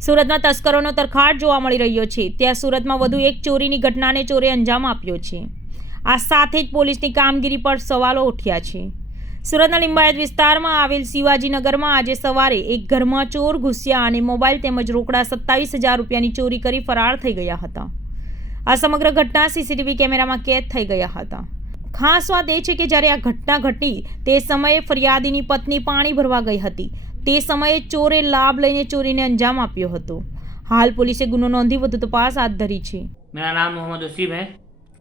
સુરતમાં તસ્કરોનો તરખાટ જોવા મળી રહ્યો છે। ત્યાં સુરતમાં વધુ એક ચોરીની ઘટનાને ચોરે અંજામ આપ્યો છે। આ સાથે જ પોલીસની કામગીરી પર સવાલો ઉઠ્યા છે। સુરતના લિંબાયત વિસ્તારમાં આવેલ શિવાજીનગરમાં આજે સવારે એક ઘરમાં ચોર ઘૂસ્યા અને મોબાઈલ તેમજ રોકડા 27,000 રૂપિયાની ચોરી કરી ફરાર થઈ ગયા હતા। આ સમગ્ર ઘટના સીસીટીવી કેમેરામાં કેદ થઈ ગયા હતા। ખાસ વાત એ છે કે જ્યારે આ ઘટના ઘટી તે સમયે ફરિયાદીની પત્ની પાણી ભરવા ગઈ હતી। તે સમયે ચોરે લાભ લઈને ચોરીને અંજામ આપ્યો હતો। हाल पुलिस गुनो नोंधी વધુ तपास हाथ धरी છે। मेरा नाम मोहम्मद वसीम है।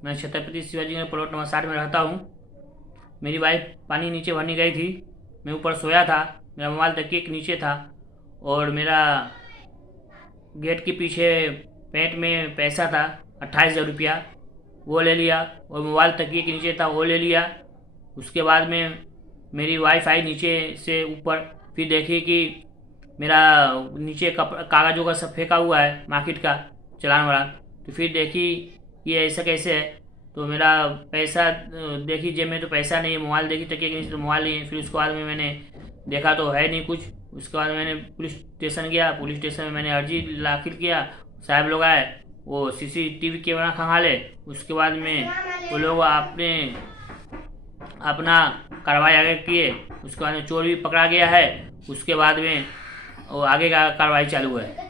मैं छत्रपति शिवाजी नगर प्लॉट नंबर 60 में रहता हूँ। मेरी वाइफ पानी नीचे भरने गई थी। मैं ऊपर सोया था। मेरा मोबाइल तकिए के नीचे था और मेरा गेट के पीछे पैंट में पैसा था 28,000 रुपया, वो ले लिया और मोबाइल तकिए के नीचे था, वो ले लिया। उसके बाद में मेरी वाइफ आई नीचे से ऊपर, फिर देखी कि मेरा नीचे कागज़ों का सब फेंका हुआ है, मार्केट का चलान वाला। तो फिर देखी ये ऐसा कैसे है, तो मेरा पैसा देखी जेब में तो पैसा नहीं है, मोबाइल देखी तकिए के नीचे तो मोबाइल नहीं है। फिर उसके बाद में मैंने देखा तो है नहीं कुछ। उसके बाद मैंने पुलिस स्टेशन गया। पुलिस स्टेशन में मैंने अर्जी दाखिल किया। साहब लोग आए, वो सीसीटीवी कैमरा खंगाले। उसके बाद में वो लोग अपना कार्रवाई आगे किए। उसके बाद में चोर भी पकड़ा गया है। उसके बाद में वो आगे का कार्रवाई चालू है।